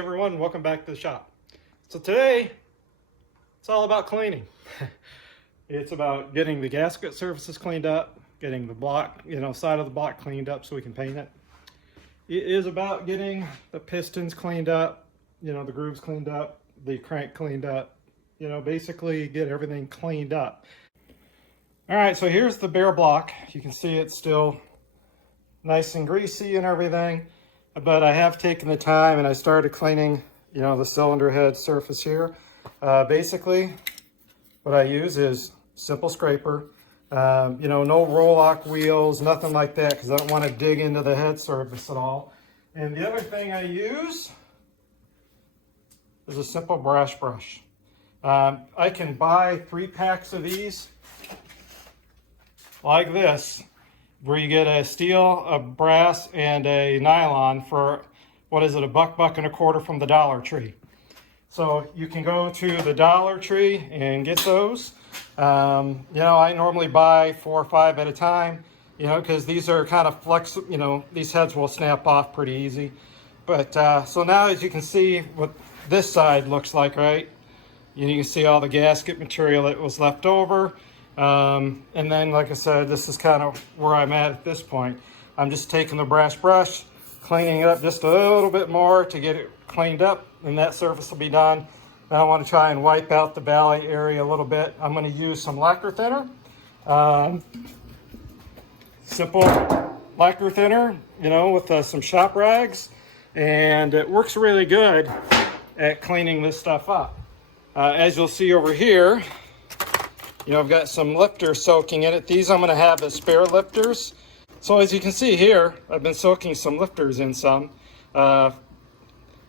everyone, welcome back to the shop. So today, it's all about cleaning. It's about getting the gasket surfaces cleaned up, getting the block, side of the block cleaned up so we can paint it. It is about getting the pistons cleaned up, the grooves cleaned up, the crank cleaned up, basically get everything cleaned up. All right, so here's the bare block. You can see it's still nice and greasy and everything. But I have taken the time and I started cleaning, the cylinder head surface here. Basically, what I use is simple scraper. No roll-lock wheels, nothing like that, because I don't want to dig into the head surface at all. And the other thing I use is a simple brush. I can buy 3 packs of these like this, where you get a steel, a brass, and a nylon for, what is it, $1.25 from the Dollar Tree. So you can go to the Dollar Tree and get those. I normally buy 4 or 5 at a time, because these are kind of flexible, these heads will snap off pretty easy. But so now, as you can see what this side looks like, right? You can see all the gasket material that was left over. And then, like I said, this is kind of where I'm at this point. I'm just taking the brass brush, cleaning it up just a little bit more to get it cleaned up, and that surface will be done. Now I want to try and wipe out the valley area a little bit. I'm going to use some lacquer thinner. Simple lacquer thinner, with some shop rags. And it works really good at cleaning this stuff up. As you'll see over here, I've got some lifters soaking in it. These I'm going to have as spare lifters. So as you can see here, I've been soaking some lifters in some.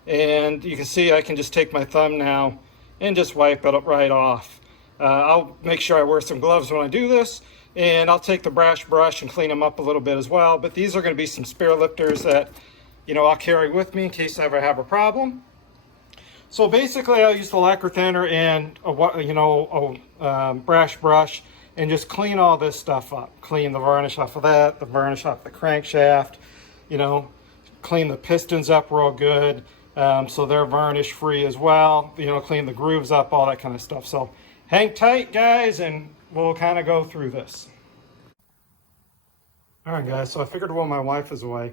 And you can see I can just take my thumb now and just wipe it right off. I'll make sure I wear some gloves when I do this. And I'll take the brass brush and clean them up a little bit as well. But these are going to be some spare lifters that, I'll carry with me in case I ever have a problem. So basically, I'll use the lacquer thinner and a brass brush and just clean all this stuff up. Clean the varnish off of that, the varnish off the crankshaft, clean the pistons up real good so they're varnish free as well. Clean the grooves up, all that kind of stuff. So hang tight, guys, and we'll kind of go through this. All right, guys, so I figured while my wife is away,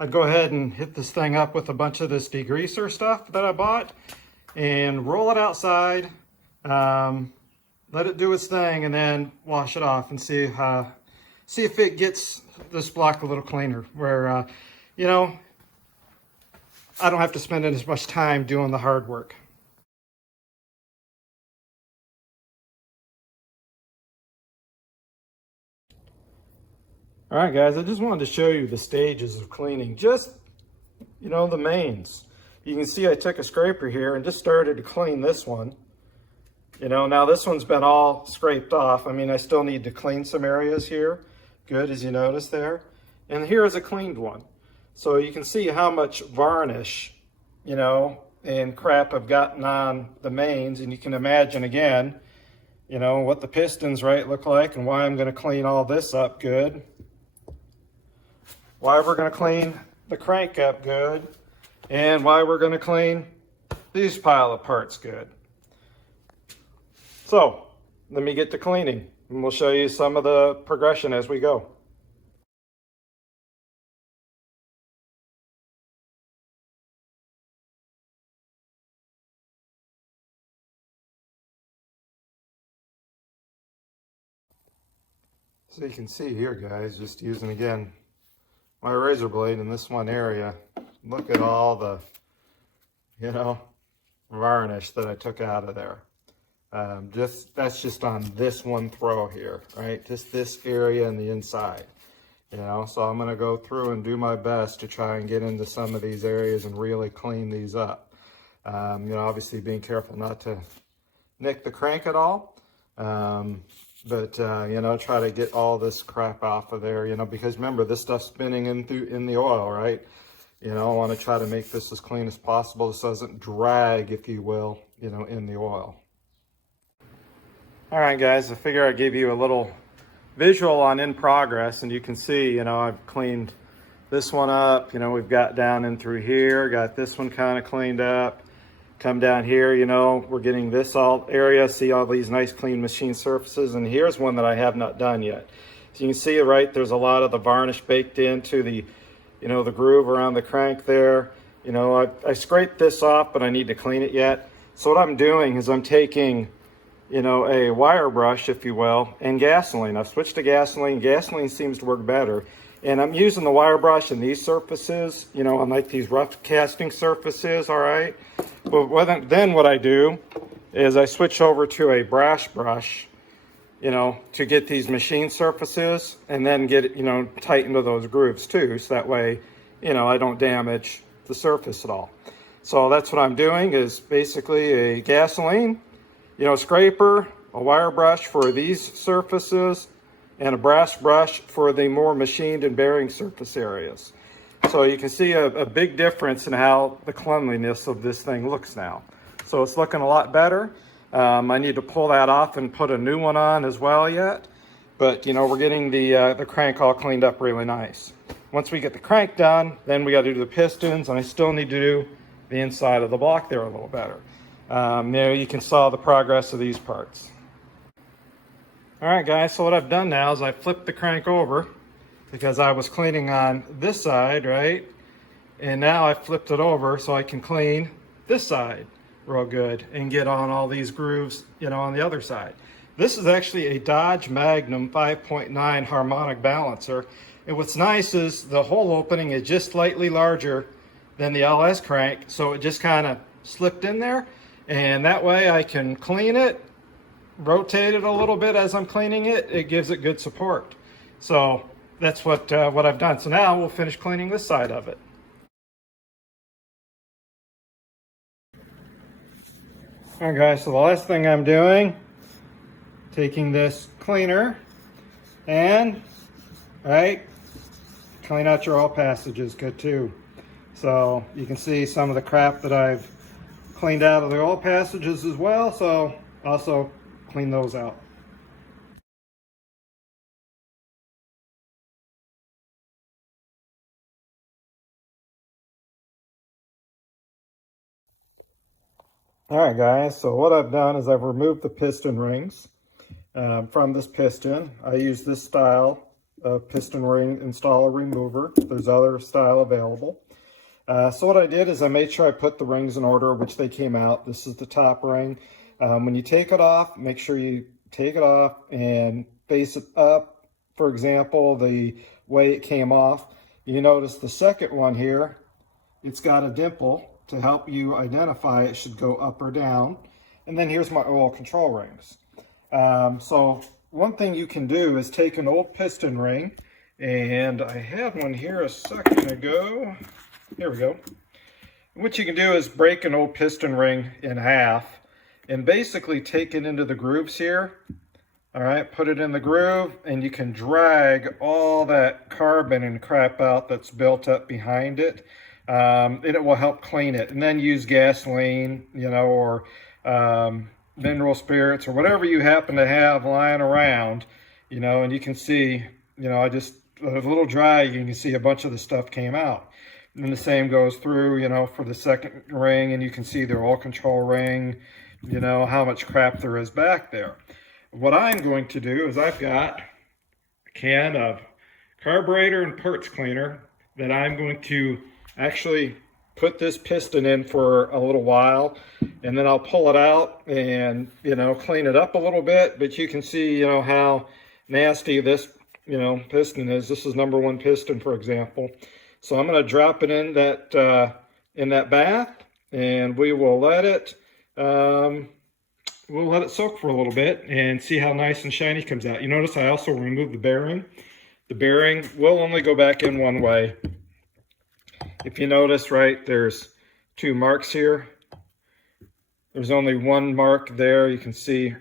I'd go ahead and hit this thing up with a bunch of this degreaser stuff that I bought and roll it outside, let it do its thing, and then wash it off and see if it gets this block a little cleaner, where, I don't have to spend as much time doing the hard work. All right, guys, I just wanted to show you the stages of cleaning. Just, the mains. You can see I took a scraper here and just started to clean this one. Now this one's been all scraped off. I still need to clean some areas here. Good, as you notice there. And here's a cleaned one. So you can see how much varnish, and crap I've gotten on the mains. And you can imagine, again, what the pistons, look like, and why I'm going to clean all this up good. Why we're going to clean the crank up good, and why we're going to clean these pile of parts good. So let me get to cleaning, and we'll show you some of the progression as we go. So you can see here, guys, just using again my razor blade in this one area. Look at all the, varnish that I took out of there. That's just on this one throw here, right? Just this area and the inside, So I'm going to go through and do my best to try and get into some of these areas and really clean these up. Obviously being careful not to nick the crank at all. But try to get all this crap off of there, because remember, this stuff's spinning in the oil, right? I want to try to make this as clean as possible. This doesn't drag, if you will, in the oil. All right, guys, I figure I'd give you a little visual on in progress, and you can see, I've cleaned this one up. You know, we've got down in through here, got this one kind of cleaned up. Come down here, you know, we're getting this all area, see all these nice clean machine surfaces. And here's one that I have not done yet. So you can see, right, there's a lot of the varnish baked into the, you know, the groove around the crank there. You know, I scraped this off, but I need to clean it yet. So what I'm doing is I'm taking, you know, a wire brush, if you will, and gasoline. I've switched to gasoline. Gasoline seems to work better. And I'm using the wire brush in these surfaces, you know, on like these rough casting surfaces, all right? But then what I do is I switch over to a brass brush, you know, to get these machine surfaces and then get it, you know, tight into those grooves too. So that way, you know, I don't damage the surface at all. So that's what I'm doing, is basically a gasoline, you know, scraper, a wire brush for these surfaces, and a brass brush for the more machined and bearing surface areas. So you can see a big difference in how the cleanliness of this thing looks now. So it's looking a lot better. I need to pull that off and put a new one on as well yet. But, you know, we're getting the crank all cleaned up really nice. Once we get the crank done, then we got to do the pistons, and I still need to do the inside of the block there a little better. There you can saw the progress of these parts. All right, guys, so what I've done now is I flipped the crank over because I was cleaning on this side, right? And now I flipped it over so I can clean this side real good and get on all these grooves, you know, on the other side. This is actually a Dodge Magnum 5.9 harmonic balancer. And what's nice is the hole opening is just slightly larger than the LS crank, so it just kind of slipped in there. And that way I can clean it, rotate it a little bit as I'm cleaning it. It gives it good support. So that's what I've done. So now we'll finish cleaning this side of it. All right, guys, so the last thing I'm doing, taking this cleaner and, right, clean out your oil passages good too. So you can see some of the crap that I've cleaned out of the oil passages as well. So also clean those out. All right, guys, so what I've done is I've removed the piston rings from this piston. I use this style of piston ring installer remover. There's other style available. So what I did is I made sure I put the rings in order, which they came out. This is the top ring. When you take it off, make sure you take it off and face it up. For example, the way it came off. You notice the second one here, it's got a dimple to help you identify it should go up or down. And then here's my oil control rings. So one thing you can do is take an old piston ring, and I had one here a second ago. Here we go. What you can do is break an old piston ring in half and basically take it into the grooves here. All right, put it in the groove, and you can drag all that carbon and crap out that's built up behind it. And it will help clean it. And then use gasoline, you know, or mineral spirits or whatever you happen to have lying around, you know, and you can see, you know, I just, a little dry, you can see a bunch of the stuff came out. And the same goes through, you know, for the second ring, and you can see the oil control ring, you know, how much crap there is back there. What I'm going to do is I've got a can of carburetor and parts cleaner that I'm going to actually put this piston in for a little while, and then I'll pull it out and, you know, clean it up a little bit. But you can see, you know, how nasty this, you know, piston is. This is number 1 piston, for example. So I'm going to drop it in that bath, and we will let it soak for a little bit and see how nice and shiny it comes out. You notice I also removed the bearing. The bearing will only go back in one way. If you notice, right, there's 2 marks here. There's only one mark there. You can see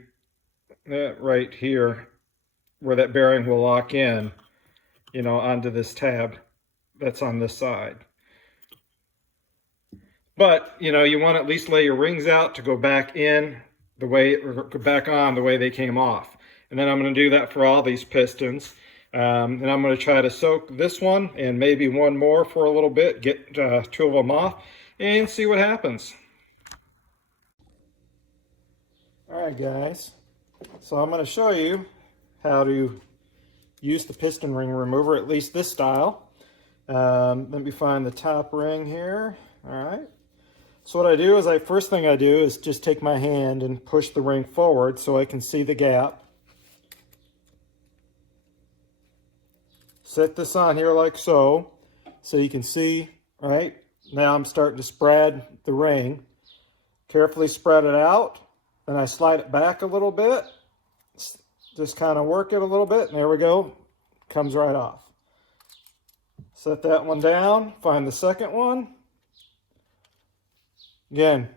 that right here where that bearing will lock in, you know, onto this tab that's on this side. But, you know, you want to at least lay your rings out to go back in the way, or go back on the way they came off. And then I'm going to do that for all these pistons. And I'm going to try to soak this one and maybe one more for a little bit, get 2 of them off, and see what happens. All right, guys. So I'm going to show you how to use the piston ring remover, at least this style. Let me find the top ring here. All right. So what I do is, first thing I do is just take my hand and push the ring forward so I can see the gap. Set this on here like so you can see, right? Now I'm starting to spread the ring. Carefully spread it out. Then I slide it back a little bit. Just kind of work it a little bit. And there we go. Comes right off. Set that one down. Find the second one. Again,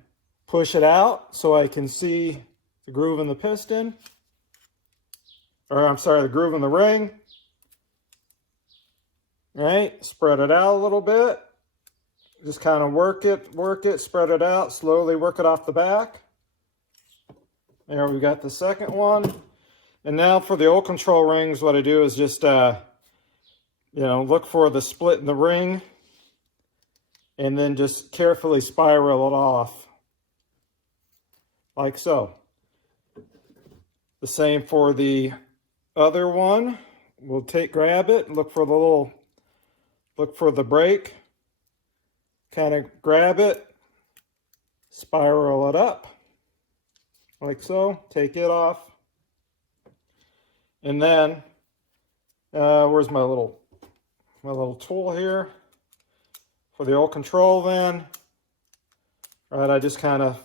push it out so I can see the groove in the piston. Or I'm sorry, the groove in the ring. Right, spread it out a little bit. Just kind of work it, spread it out, slowly work it off the back. There we got the second one. And now for the oil control rings, what I do is just, look for the split in the ring and then just carefully spiral it off like so. The same for the other one. We'll grab it, look for the break, kind of grab it, spiral it up like so, take it off. And then, where's my little tool here for the oil control then. All right, I just kind of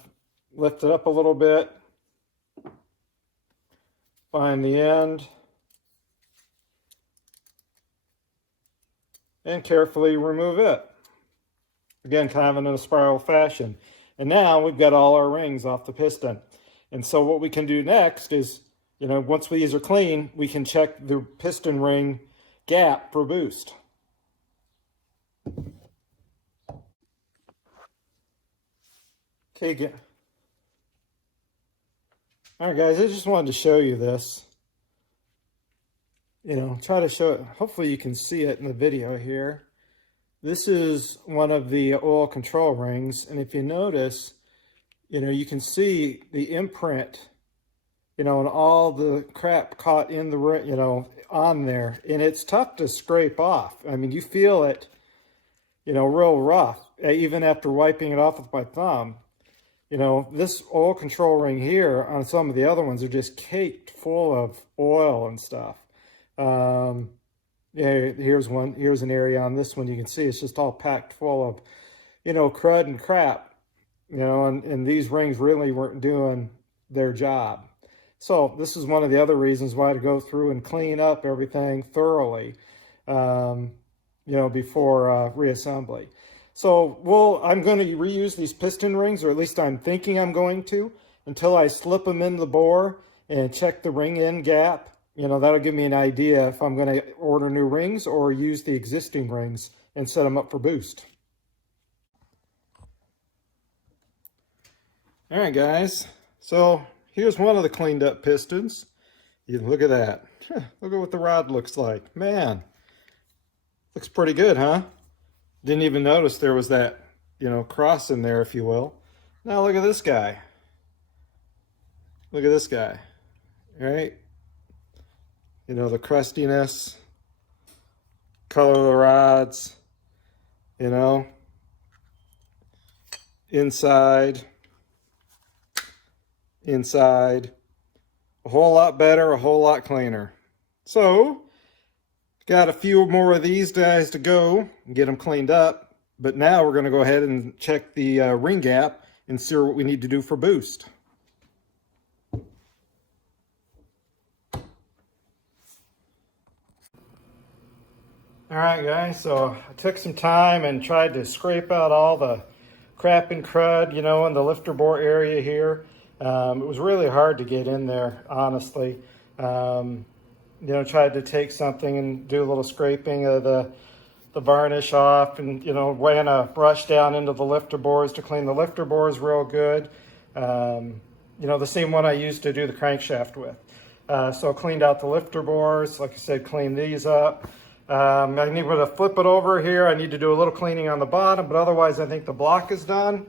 lift it up a little bit, find the end, and carefully remove it. Again, kind of in a spiral fashion. And now we've got all our rings off the piston. And so what we can do next is, once these are clean, we can check the piston ring gap for boost. Okay, all right, guys, I just wanted to show you this. Try to show it. Hopefully you can see it in the video here. This is one of the oil control rings, and if you notice, you can see the imprint, and all the crap caught in the ring, on there, and it's tough to scrape off. I mean, you feel it, real rough, even after wiping it off with my thumb. This oil control ring here on some of the other ones are just caked full of oil and stuff. Yeah, here's an area on this one. You can see it's just all packed full of, crud and crap, and these rings really weren't doing their job. So this is one of the other reasons why to go through and clean up everything thoroughly, before reassembly. So I'm going to reuse these piston rings, or at least I'm thinking I'm going to, until I slip them in the bore and check the ring end gap. That'll give me an idea if I'm going to order new rings or use the existing rings and set them up for boost. All right, guys. So here's one of the cleaned up pistons. You look at that. Look at what the rod looks like. Man, looks pretty good, huh? Didn't even notice there was that, cross in there, if you will. Now look at this guy. Look at this guy. All right. The crustiness, color of the rods, inside, a whole lot better, a whole lot cleaner. So, got a few more of these guys to go and get them cleaned up, but now we're going to go ahead and check the ring gap and see what we need to do for boost. All right, guys, so I took some time and tried to scrape out all the crap and crud, in the lifter bore area here. It was really hard to get in there, honestly. Tried to take something and do a little scraping of the varnish off, and, ran a brush down into the lifter bores to clean the lifter bores real good. The same one I used to do the crankshaft with. So cleaned out the lifter bores, like I said, cleaned these up. I need to flip it over here. I need to do a little cleaning on the bottom, but otherwise I think the block is done.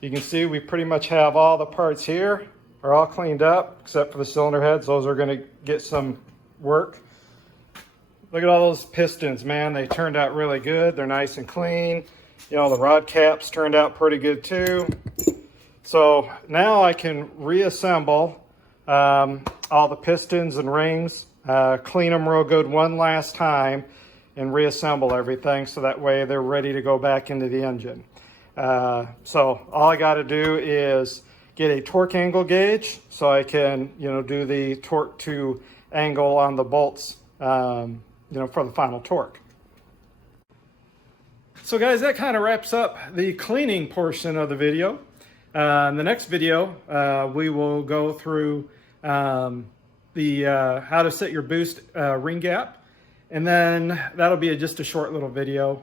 You can see we pretty much have all the parts here are all cleaned up, except for the cylinder heads. Those are gonna get some work. Look at all those pistons, man. They turned out really good. They're nice and clean. You know, the rod caps turned out pretty good too. So now I can reassemble all the pistons and rings, clean them real good one last time, and reassemble everything so that way they're ready to go back into the engine. So all I got to do is get a torque angle gauge so I can, you know, do the torque to angle on the bolts, you know, for the final torque. So guys, that kind of wraps up the cleaning portion of the video. In the next video, we will go through how to set your boost ring gap, and then that'll be just a short little video.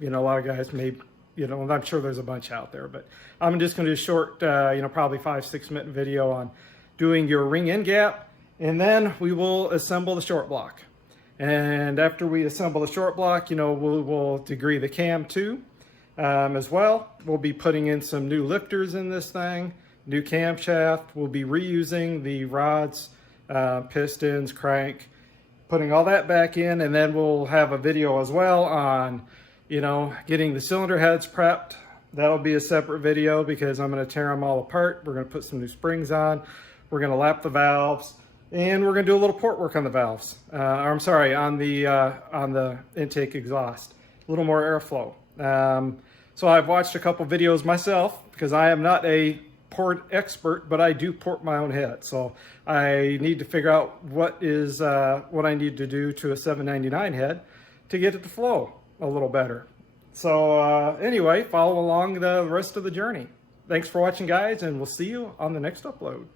You know, a lot of guys may, you know, I'm sure there's a bunch out there, but I'm just going to do a short, you know, probably 5-6 minute video on doing your ring end gap, and then we will assemble the short block. And after we assemble the short block, you know, we'll degree the cam too. As well, we'll be putting in some new lifters in this thing, new camshaft. We'll be reusing the rods, pistons, crank, putting all that back in, and then we'll have a video as well on, you know, getting the cylinder heads prepped. That'll be a separate video because I'm going to tear them all apart. We're going to put some new springs on. We're going to lap the valves, and we're going to do a little port work on the valves. Or I'm sorry, on the intake exhaust. A little more airflow. So I've watched a couple videos myself because I am not a port expert, but I do port my own head. So I need to figure out what I need to do to a 799 head to get it to flow a little better. So anyway, follow along the rest of the journey. Thanks for watching, guys, and we'll see you on the next upload.